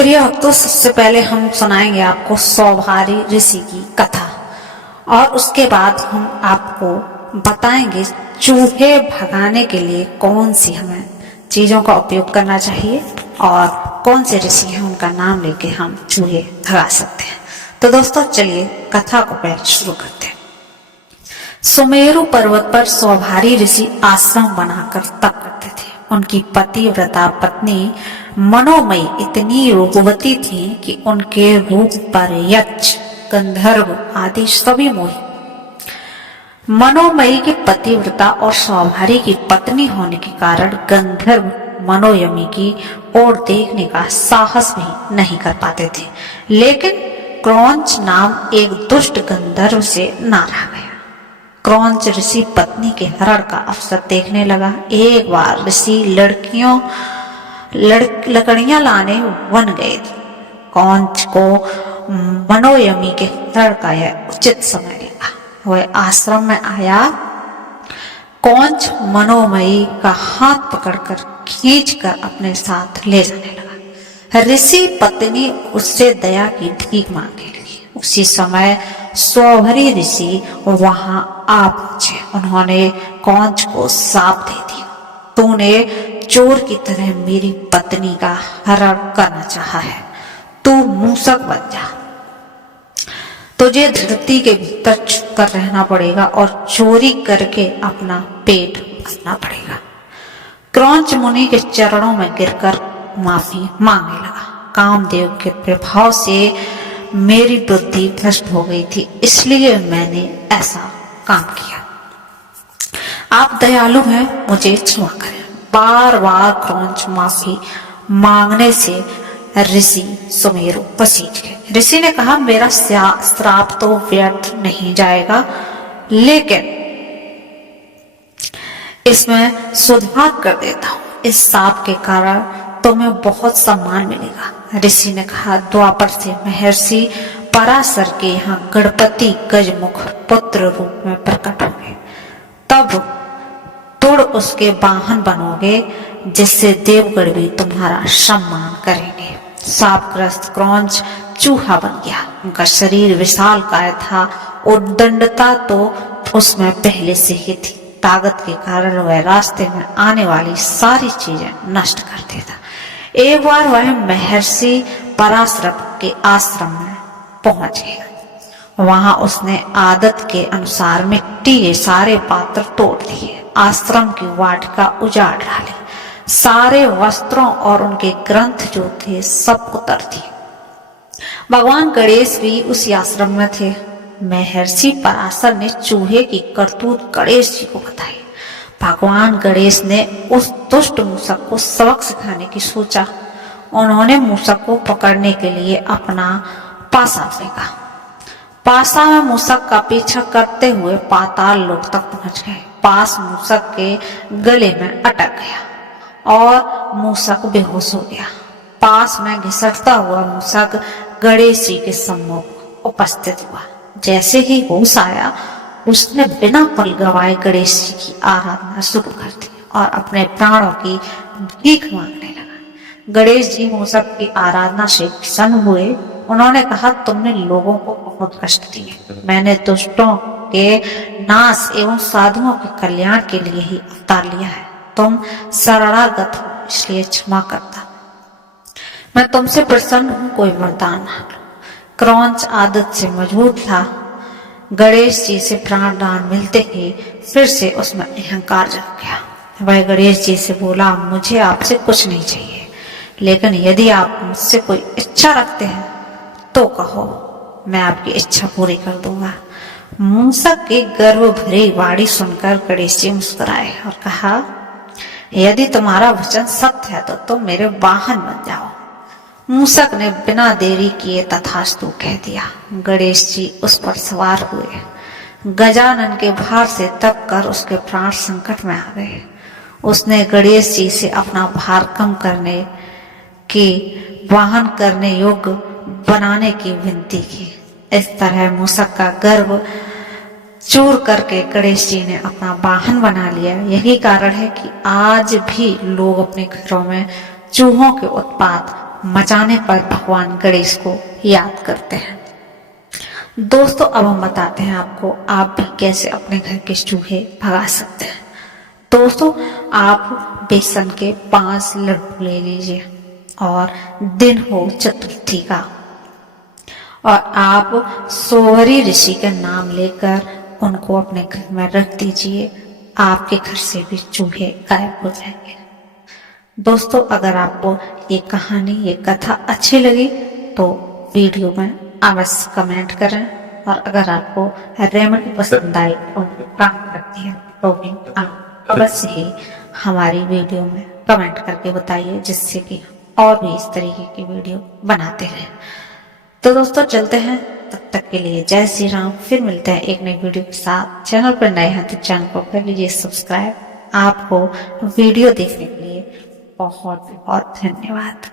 प्रिय भक्तों, सबसे पहले हम सुनाएंगे आपको सौभारी ऋषि की कथा और उसके बाद हम आपको बताएंगे चूहे भगाने के लिए कौन सी हमें चीजों का उपयोग करना चाहिए और कौन से ऋषि हैं उनका नाम लेके हम चूहे भगा सकते हैं। तो दोस्तों चलिए कथा को पहले शुरू करते हैं। सुमेरु पर्वत पर सौभारी ऋषि आश्रम बनाकर तप करते थे। उनकी पतिव्रता पत्नी मनोमयी इतनी रूपवती थी कि उनके रूप पर यक्ष, गंधर्व आदि सभी मोही। मनोमयी की पतिव्रता और सौभारी की पत्नी होने के कारण गंधर्व मनोयमी की ओर देखने का साहस भी नहीं कर पाते थे। लेकिन क्रौंच नाम एक दुष्ट गंधर्व से ना रह गया। क्रौंच ऋषि पत्नी के हरण का अवसर देखने लगा। एक बार ऋषि लकड़ियां लाने वन गए थे। क्रौंच को मनोयमी के हरण का यह उचित समय लगा। वह आश्रम में आया। क्रौंच मनोमयी का हाथ पकड़कर खींचकर अपने साथ ले जाने लगा। ऋषि पत्नी उससे दया की भीख मांगने लगी। उसी समय सौभारी ऋषि वहां आ पहुंचे। उन्होंने क्रौंच को शाप दे दिया, तूने चोर की तरह मेरी पत्नी का हरण करना चाहा है, तू मूसक बन जा। तुझे धरती के भीतर छुपकर रहना पड़ेगा और चोरी करके अपना पेट भरना पड़ेगा। क्रौंच मुनि के चरणों में गिरकर माफी मांगने लगा। कामदेव के प्रभाव से मेरी बुद्धि भ्रष्ट हो गई थी, इसलिए मैंने ऐसा काम किया। आप दयालु हैं, मुझे क्षमा करें। बार बार क्रौंच माफी मांगने से ऋषि सुमेरु पसीज गए। ऋषि ने कहा, मेरा श्राप तो व्यर्थ नहीं जाएगा, लेकिन इसमें सुधार कर देता हूँ। इस शाप के कारण तुम्हें बहुत सम्मान मिलेगा। ऋषि ने कहा, द्वापर से महर्षि पराशर के यहाँ गणपति गजमुख पुत्र रूप में प्रकट होंगे, तब तुड़ उसके वाहन बनोगे, जिससे देवगण भी तुम्हारा सम्मान करेंगे। शापग्रस्त क्रौंच चूहा बन गया। उनका शरीर विशालकाय था, उद्दंडता तो उसमें पहले से ही थी। ताकत के कारण वह रास्ते में आने वाली सारी चीजें नष्ट कर देता। एक बार वह महर्षि पराशर के आश्रम में पहुंच गया। वहां उसने आदत के अनुसार मिट्टी के सारे पात्र तोड़ दिए, आश्रम की वाटिका उजाड़ डाली, सारे वस्त्रों और उनके ग्रंथ जो थे सब उतर दिए। भगवान गणेश भी उसी आश्रम में थे। महर्षि पराशर ने चूहे की करतूत गणेश जी को बताई। भगवान गणेश ने उस दुष्ट मूसक को सबक सिखाने की सोचा। उन्होंने मूसक को पकड़ने के लिए अपना पासा फेंका। पासा में मूसक का पीछा करते हुए पाताल लोक तक पहुंच गए। पास मूसक के गले में अटक गया और मूसक बेहोश हो गया। पास में घिसटता हुआ मूसक गणेश जी के सम्मुख उपस्थित हुआ। जैसे ही होश आया, उसने बिना पल गवाए गणेश जी की आराधना शुरू कर दी और अपने प्राणों की भीख मांगने लगा। गणेश जी मूसक की आराधना से प्रसन्न हुए। उन्होंने कहा, तुमने लोगों को बहुत कष्ट दिए, मैंने दुष्टों के नाश एवं साधुओं के कल्याण के लिए ही अवतार लिया है। तुम शरणागत हो, इसलिए क्षमा करता। मैं तुमसे प्रसन्न हूँ, कोई वरदान मांग लो। क्रौंच आदत से मजबूत था। गणेश जी से प्राणदान मिलते ही फिर से उसमें अहंकार जग गया। वह गणेश जी से बोला, मुझे आपसे कुछ नहीं चाहिए, लेकिन यदि आप मुझसे कोई इच्छा रखते हैं तो कहो, मैं आपकी इच्छा पूरी कर दूंगा। मूसक की गर्व भरी वाणी सुनकर गणेश जी मुस्कुराए और कहा, यदि तुम्हारा वचन सत्य है तो तुम मेरे वाहन बन जाओ। मूसक ने बिना देरी किए तथास्तु कह दिया। गणेश जी उस पर सवार हुए। गजानन के भार से तप कर उसके प्राण संकट में आ गए। उसने गणेश जी से अपना भार कम करने की, वाहन करने योग्य बनाने की विनती की। इस तरह मूसक का गर्व चूर करके गणेश जी ने अपना वाहन बना लिया। यही कारण है कि आज भी लोग अपने घरों में चूहों के उत्पात मचाने पर भगवान गणेश को याद करते हैं। दोस्तों अब हम बताते हैं आपको आप भी कैसे अपने घर के चूहे भगा सकते हैं। दोस्तों आप बेसन के 5 लड्डू ले लीजिए और दिन हो चतुर्थी का, और आप सोहरी ऋषि का नाम लेकर उनको अपने घर में रख दीजिए। आपके घर से भी चूहे गायब हो जाएंगे। दोस्तों अगर आपको ये कहानी, ये कथा अच्छी लगी तो वीडियो में अवश्य कमेंट करें, और अगर आपको रेमेडी पसंद आई और काम करती है तो भी आप अवश्य ही हमारी वीडियो में कमेंट करके बताइए, जिससे कि और भी इस तरीके की वीडियो बनाते रहें। तो दोस्तों चलते हैं, तब तक के लिए जय श्री राम। फिर मिलते हैं एक नई वीडियो के साथ। चैनल पर नए हैं तो चैनल को कर लीजिए सब्सक्राइब। आपको वीडियो देखने के लिए बहुत बहुत धन्यवाद।